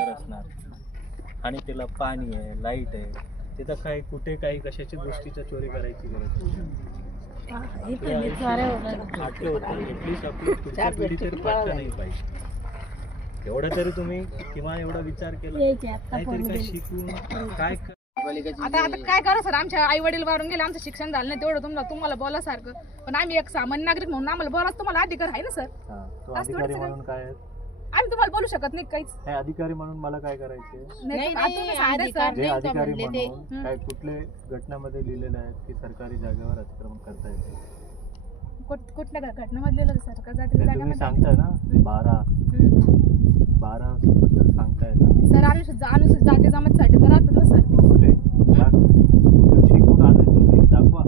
घर असणार आणि त्याला पाणी आहे, लाईट आहे, तिथं काय कुठे काही कशाची गोष्टीच्या चोरी करायची गरज नाही. ऍटलीस्ट आपली पुढच्या पिढी तरी पाठचा नाही पाहिजे. एवढं तरी तुम्ही किमान एवढा विचार केला, नाहीतरी काय शिकून काय आता काय करा सर, आमच्या आई वडील वारून गेले, आमचं शिक्षण झालं नाही तेवढं तुम्हाला बोलासारखं, पण आम्ही एक सामान्य नागरिक म्हणून आम्हाला बोलायचं तुम्हाला अधिकार आहे ना सर. तो अधिकारी म्हणून काय आम्ही तुम्हाला बोलू शकत नाही काहीच. हे अधिकारी म्हणून मला काय करायचे, नाही जे अधिकारी म्हणून काय कुठले घटनामध्ये लिहिलेलं आहे की सरकारी जागेवर अतिक्रमण करता येते, कुठल्या घटनामध्ये सरकार तुम्ही सांगता ना 12 बद्दल सांगताय ना सर. अनुसूचित जाती जमातीसाठी तर राहतात ना सर. कुठे शिकून आले तुम्ही दाखवा.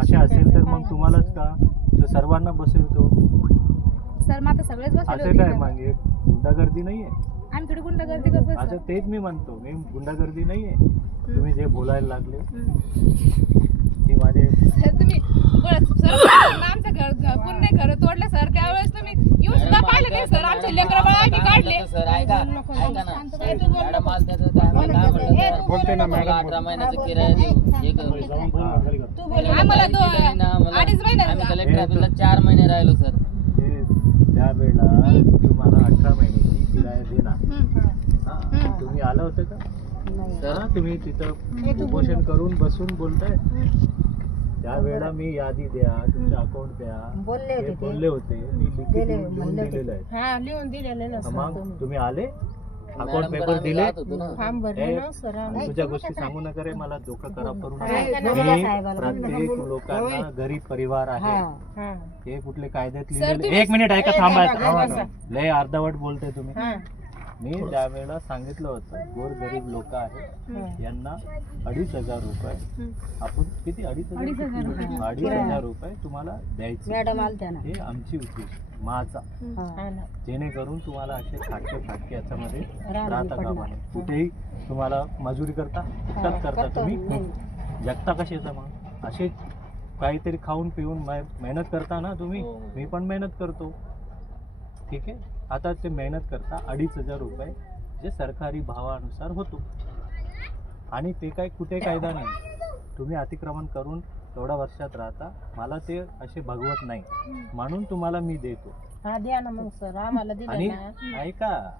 असे असेल तर मग तुम्हालाच का तर सर्वांना बसवतो सर. मग आता सगळेच बसले असं काय मग एक गुंडागर्दी नाहीये. आम्ही थोडी गुंडागर्दी करतो अच्छा तेच मी म्हणतो, मी गुंडागर्दी नाहीये. तुम्ही जे बोलायला लागले की माझे सर, तुम्ही सर आमचं घर पूर्ण घर तोडले सर, त्यावेळेस तुम्ही येऊन सुद्धा पाहिले नाही सर. आमचे लेकरं बाळ आम्ही काढले. सर ऐका मॅडम आज त्याचं काय बोलते ना मॅडम 18 महिन्याचं किराया आम्हाला 2.5 महिने आम्ही कलेक्टर ऑफिसला 4 महिने राहिलो सर. त्यावेळेला तुम्हाला 18 महिन्याची किराया देणार. तुम्ही आलं होतं का सर? तुम्ही तिथं उपोषण करून बसून बोलताय. त्यावेळेला मी यादी द्या, तुमचे अकाउंट द्या बोलले होते. मी लिहून दिलेलं आहे. लिहून दिलेलं मग तुम्ही आले, अकाउंट पेपर दिले, फॉर्म भरले ना सर. तुझ्या गोष्टी सांगू नका रे, मला डोकं खराब करू नका. मी प्रत्येक लोकांना गरीब परिवार आहे, हे कुठले कायद्यात लिहिलेले. एक मिनिट ऐका, थांबा, लय अर्धवट बोलते तुम्ही. मी त्यावेळेला सांगितलं होतं गोरगरीब लोक आहेत यांना 2,500 रुपये, आपण किती 2,500 रुपये तुम्हाला द्यायचे. हे आमची उद्देश माझा, जेणेकरून तुम्हाला असे फाटके याच्यामध्ये राहता कामा नये. कुठेही तुम्हाला मजुरी करता तुम्ही जगता कशाचा मग? असे काहीतरी खाऊन पिऊन मेहनत करता ना तुम्ही. मी पण मेहनत करतो, ठीक आहे. आता ते मेहनत करता 2,500 रुपये जे सरकारी भावानुसार होतो, आणि ते काय कुठे कायदा नाही. तुम्ही अतिक्रमण करून एवढ्या वर्षात राहता, मला ते असे भगवत नाही म्हणून तुम्हाला मी देतो. आणि ऐका,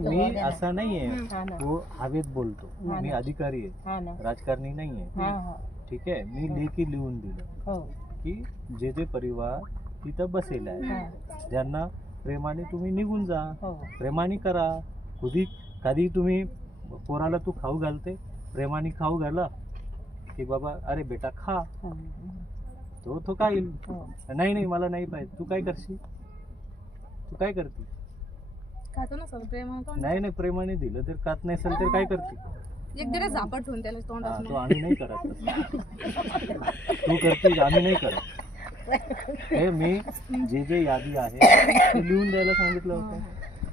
मी असं नाहीये तो हवेत बोलतो. मी अधिकारी आहे, राजकारणी नाहीये, ठीक आहे. मी लेखी लिहून दिलं की जे परिवार तिथं बसेल आहे ज्यांना प्रेमाने तुम्ही निघून जा, प्रेमाने करा. कधी तुम्ही पोराला तू खाऊ घालते, प्रेमाने खाऊ घाला की बाबा अरे बेटा खा, तो काय नाही मला नाही पाहिजे. तू काय करशील? तू काय करते? खातो ना सर प्रेम. नाही प्रेमाने दिलं तर खात नाही तर काय करते? एक दिवस झापट ठेवून त्याला तोंडात. तो आम्ही नाही करत, तू करते, आम्ही नाही करत. हे मी जे यादी आहे ते लिहून द्यायला सांगितलं होतं.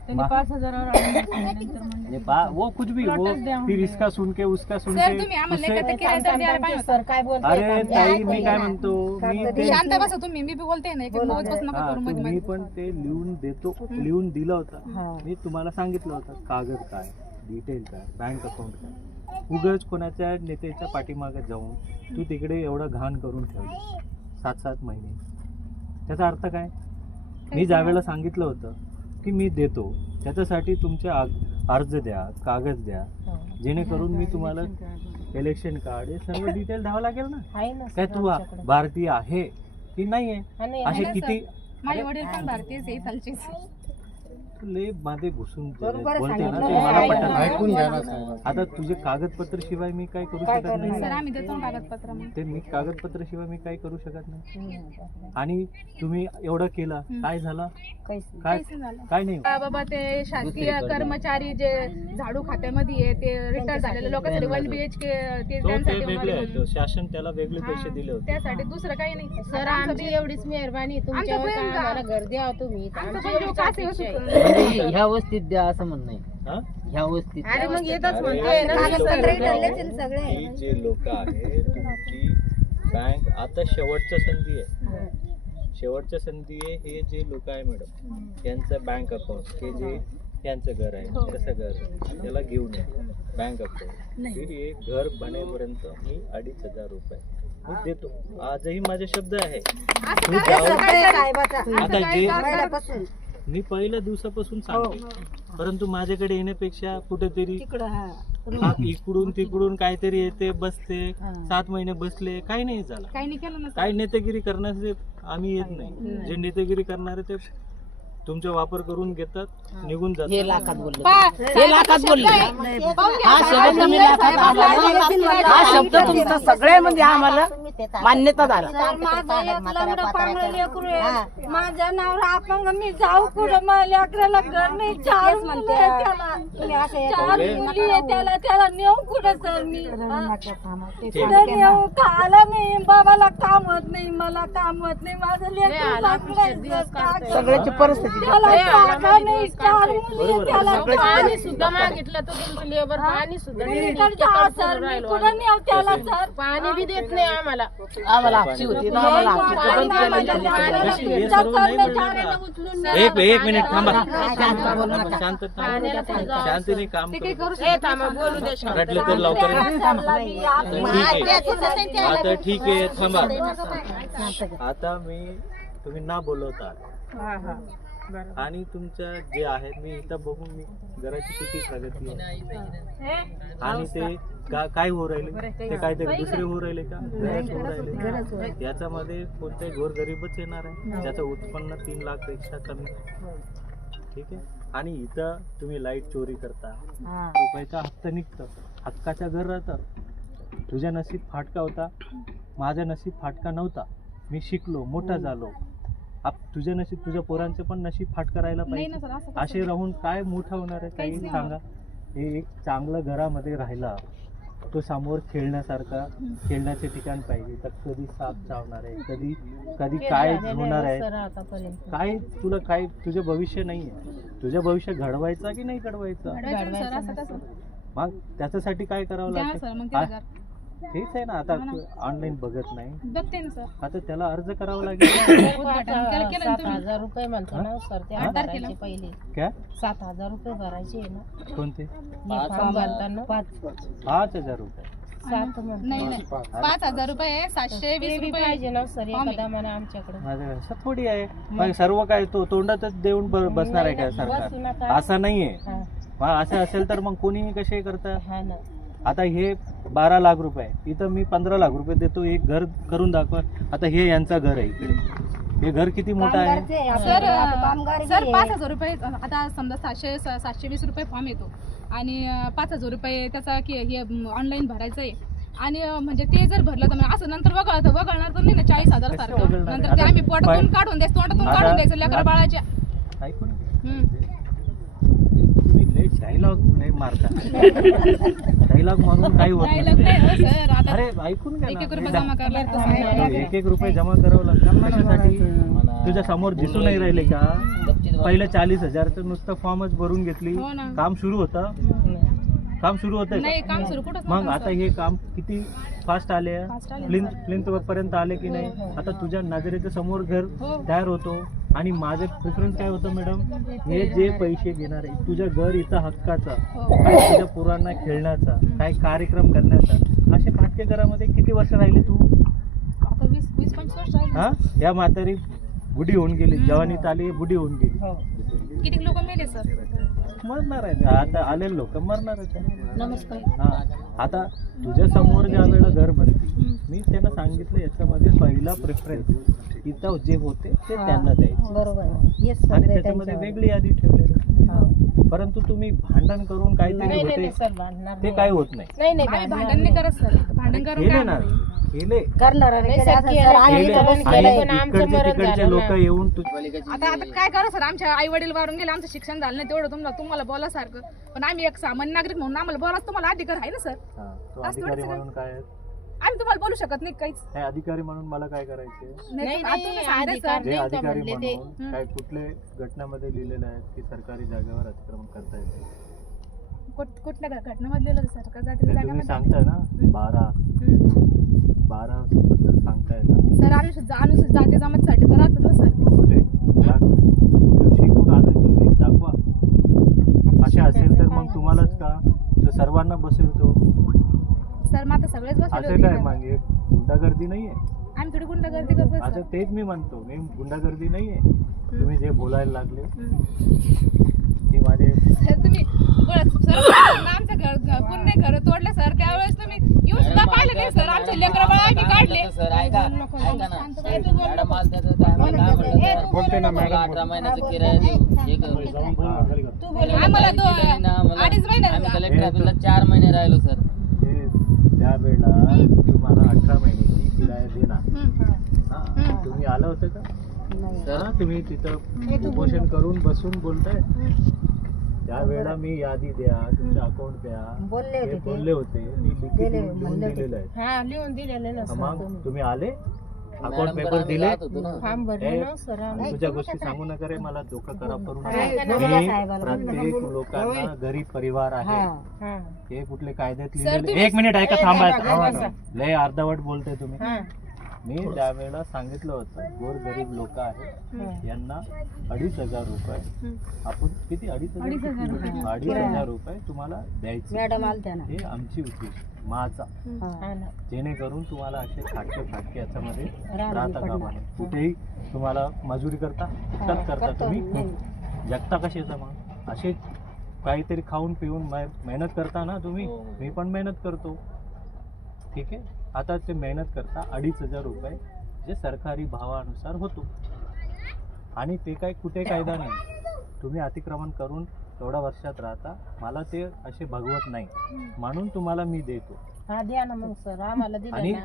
5,000 वो कुछ भी वो फिर इसका सुन के उसका सुन के. अरे ताई मी काय म्हणतो, मी शांत बसा तुम्ही. मी बोलते ना, मी पण ते लिहून देतो, लिहून दिलं होतं. मी तुम्हाला सांगितलं होतं कागद काय, डिटेल काय, बँक अकाउंट काय. उगाच कोणाच्या नेत्याच्या पाठीमागे जाऊन तू तिकडे एवढं घाण करून ठेवलं 7 महिने. त्याचा अर्थ काय? मी ज्यावेळेला सांगितलं होतं की मी देतो, त्याच्यासाठी तुमचे अर्ज द्या, कागद द्या, जेणेकरून मी तुम्हाला इलेक्शन कार्ड हे सर्व डिटेल द्यावं लागेल ना. काय तू भारतीय आहे की नाही आहे? असे किती माझे वडील पण भारतीयच आहे, इथलचे. लय मध्ये घुसून बोलते ना ते मला पटत नाही. आता तुझे कागदपत्र शिवाय मी काय करू शकत नाही. सर आम्ही देतो कागदपत्र. ते मी कागदपत्र शिवाय मी काय करू शकत नाही. आणि तुम्ही एवढं केलं, काय झालं? काय नाही बाबा. ते शासकीय कर्मचारी जे झाडू खात्यामध्ये आहे ते रिटायर झालेले लोकांसाठी 1 BHK ते वेगळे आहेत. शासन त्याला वेगळे पैसे दिले होते. त्यासाठी दुसरं काही नाही सर. आमची एवढीच मेहरबानी, तुमच्यावर आम्हाला घर द्या तुम्ही. ह्या वस्तीत द्या असं म्हणणं आहे. ह्या वस्तीत मग येतच जे लोक आहेत तुमची बँक आता शेवटच्या संधी आहे. शेवटच्या संधी आहे. हे जे लोक आहे मॅडम यांचं बँक अकाउंट हे जे यांचं घर आहे कसं घर आहे त्याला घेऊन या बँक अकाउंट फिर हे घर बनेपर्यंत मी 2,500 रुपये मी देतो. आजही माझे शब्द आहे. तू जाऊ आता जे मी पहिल्या दिवसापासून सांगतो परंतु माझ्याकडे येण्यापेक्षा कुठेतरी इकडून तिकडून काहीतरी येते बसते 7 महिने बसले काही नाही झालं. काही नाही केलं ना सर. काही नेतेगिरी करण्याचे आम्ही येत नाही. जे नेतेगिरी करणारे ते तुमचा वापर करून घेतात निघून जातात. हे लाखात बोलले पहा, हे लाखात बोलले हा शब्द तुम्ही लाखात आला. हा शब्द तुमचा सगळ्यामध्ये आम्हाला मान्यता झाला. माझ्या नावावर अपंग मी जाऊ कुठं मला लेकराला घर नाही 4 मुलं आहे त्याला 4 मुली आहे त्याला त्याला नेऊ कुठं सर मी कुठं नेऊ खायला नाही बाबाला काम होत नाही मला काम होत नाही माझं लेकरं सगळ्याची परिस्थिती त्याला जागा नाही 4 मुली आहे त्याला पाणी सुद्धा मागितलं तर तुमचं लेबर पाणी सुद्धा नाही. सर मी कुठं नेऊ त्याला सर पाणी बी देत नाही आम्हाला. आम्हाला हापशी होती ना आम्हाला हापशी बंद केलं. हे सर्व नाही मिळणार ना. एक मिनिट थांबा शांत शांतीने काम करू. रडले तर लवकर आता ठीक आहे थांबा. आता मी तुम्ही ना बोलवता आणि तुमच्या जे आहेत मी इथं बघून मी घराची किती प्रगती आहे आणि ते काय होऊ राहिले ते काहीतरी दुसरे होऊ राहिले का घरच होऊ राहिले. याच्यामध्ये कोणत्याही गोरगरीबच येणार आहे ज्याचं उत्पन्न 3 लाख पेक्षा कमी. ठीक आहे. आणि इथं तुम्ही लाईट चोरी करता रुपयाचा हप्ता निघतं हक्काच्या घर राहतं. तुझ्या नसीब फाटका होता माझ्या नसीब फाटका नव्हता. मी शिकलो मोठा झालो. तुझ्या नशीब तुझ्या पोरांचं पण नशीब फाटका राहायला पाहिजे. असे राहून काय मोठा होणार आहे काही सांगा. हे एक चांगलं घरामध्ये राहिला तो समोर खेळण्यासारखा खेळण्याचे ठिकाण पाहिजे. तर कधी साप चावणार आहे कधी कधी काय होणार आहे काय तुला काय तुझं भविष्य नाही आहे. तुझं भविष्य घडवायचं की नाही घडवायचं मग त्याच्यासाठी काय करावं लागतं. तेच आहे ना. आता ऑनलाईन बघत नाही आता त्याला अर्ज करावा लागेल. 7,000 रुपये म्हणतो ना सर ते भरायचे पहिले काय 7,000 रुपये भरायचे ना कोणते फॉर्म भरताना 5,000 रुपये 7 नाही 5,000 रुपये 720 रुपये पाहिजे ना सर एखादा म्हणा आमच्याकडे. माझ्याकडे असं थोडी आहे. मग सर्व काय तो तोंडातच देऊन बसणार आहे काय सरकार. असं नाहीये. असं असेल तर मग कोणीही कसे करता. हा ना. आता हे 12 लाख रुपये इथं मी 15 लाख रुपये देतो एक घर करून दाखवा. आता हे यांचं घर आहे इकडे. हे घर किती मोठं आहे सर 5,000 रुपये आता समजा 720 रुपये फॉर्म येतो आणि 5,000 रुपये त्याचा हे ऑनलाईन भरायचं आहे आणि म्हणजे ते जर भरलं तर असं नंतर वगळणार तर नाही ना 40,000 सारखं. नंतर ते आम्ही पोटातून काढून द्यायचं तोंडातून काढून द्यायचं लेकरं बाळाच्या. ऐकून तुम्ही लेट डायलॉग नाही मारता. डायलॉग मारून काही होत नाही. अरे ऐकून घ्या ना. 1 रुपये जमा करावं लागतं कशासाठी. तुझ्या समोर दिसून नाही राहिले का पहिलं 40,000चं नुसतं फॉर्मच भरून घेतली काम सुरू होतं. काम सुरू होतं मग आता हे काम किती फास्ट आले प्लिंथ पर्यंत आले की नाही. आता तुझ्या नजरेच्या समोर घर तयार होतो आणि माझं प्रेफरन्स काय होतं मॅडम हे जे पैसे घेणार आहे तुझ्या घर इथं हक्काचा काय तुझ्या पोरांना खेळण्याचा काय कार्यक्रम करण्याचा. असे फाटके घरामध्ये किती वर्ष राहिले तू. 20-25 वर्ष हा या म्हातारी बुडी होऊन गेली जवानीत आली बुडी होऊन गेली. किती लोक मेले सर. मरणार आहे आता आलेले लोक मरणार आहेत. नमस्कार. हा आता तुझ्या समोर ज्या वेळेला घर बनते मी त्यांना सांगितलं याच्यामध्ये पहिला प्रेफरन्स इथं जे होते ते त्यांना द्यायचे बरोबर आणि त्याच्यामध्ये वेगळी यादी ठेवलेली. परंतु तुम्ही भांडण करून काहीतरी होते ते काही होत नाही. भांडण नाही करत सर. भांडण करून केले ना केले तिकडचे लोक येऊन आता काय करा सर. आमच्या आई वडील वारून गेले आमचं शिक्षण झालं नाही तेवढं तुम्हाला बोलासारखं पण आम्ही एक सामान्य नागरिक म्हणून आम्हाला बोलाच तुम्हाला अधिकार आहे ना सर. अधिकारी म्हणून काय आम्ही तुम्हाला बोलू शकत नाही काहीच. नाही अधिकारी म्हणून मला काय करायचे नाही जे अधिकारी म्हणून काय कुठले घटनामध्ये लिहिलेले आहेत की सरकारी जागेवर अतिक्रमण करता येते. कुठल्या घटनामध्ये लिहिलं सरकार जातीय तुम्ही सांगता ना 12 बद्दल सांगताय ना सर अनुसूचित जाती जमातीसाठी तर राहतात ना सर. कुठे कुठून शिकून आले तुम्ही दाखवा. असे असेल तर मग तुम्हालाच का तर सर्वांना बसवतो. सर मग आता सगळेच बसले असं होते काय इथं. मग एक गुंडागर्दी नाहीये. आम्ही थोडी गुंडागर्दी करतो सर. असं तेच मी म्हणतो, मी गुंडागर्दी नाहीये. तुम्ही जे बोलायला लागले की माझे सर तुम्ही सर आमचं पुणे घर तोडले सर त्यावेळेस तुम्ही येऊन सुद्धा पाहिलं नाही सर. आमचे लेकरं बाळ आम्ही काढले. सर ऐका ना मॅडम माल देतो तर आम्ही काय म्हणतो 18 महिन्याचं किराया देऊ हे करू. आम्हाला आम्हाला- 2.5 महिने आम्ही कलेक्टर ऑफिसला 4 महिने राहिलो सर. ते त्यावेळेला तुम्हाला 18 महिन्याची किराया देणार. हा, तुम्ही आला होतं का सर हा, तुम्ही तिथं उपोषण करून बसून बोलताय. त्यावेळेला मी यादी द्या, तुमचे अकाउंट द्या हे बोलले होते. मी लिहून दिलेलं आहे. हा लिहून दिलेलं ना मग तुम्ही आले अकाउंट मॅडम पेपर कडे दिले. जात होतो ना. फॉर्म भरले ना सर आम्ही. तुझ्या गोष्टी सांगू नका रे, मला डोकं खराब करू नका. मी प्रत्येक लोकांना गरीब परिवार आहे. हा. हे कुठले कायद्यात सर, लिहिलेले. तुम्ही- 1 मिनिट ऐका, थांबा. बसा. लय अर्धवट बोलते तुम्ही. हा. मी त्यावेळेला सांगितलं होतं गोरगरीब लोक आहेत यांना 2,500 रुपये आपण किती 2,500 रुपये तुम्हाला द्यायचे. हे आमची उद्देश माझा, हा ना. जेणेकरून तुम्हाला असे फाटके याच्यामध्ये राहता कामा नये. कुठेही तुम्हाला मजुरी करता फुकटात करता तुम्ही जगता कशाचा मग. असे काहीतरी खाऊन पिऊन मेहनत करता ना तुम्ही. मी पण मेहनत करतो, ठीक आहे. आता ते मेहनत करता 2,500 रुपये जे सरकारी भावानुसार होतो. आणि ते काय कुठे कायदा नाही. तुम्ही अतिक्रमण करून एवढ्या वर्षात राहता, मला ते असे भगवत नाही म्हणून तुम्हाला मी देतो. हा द्या ना मग सर आम्हाला दिलं आणि ना.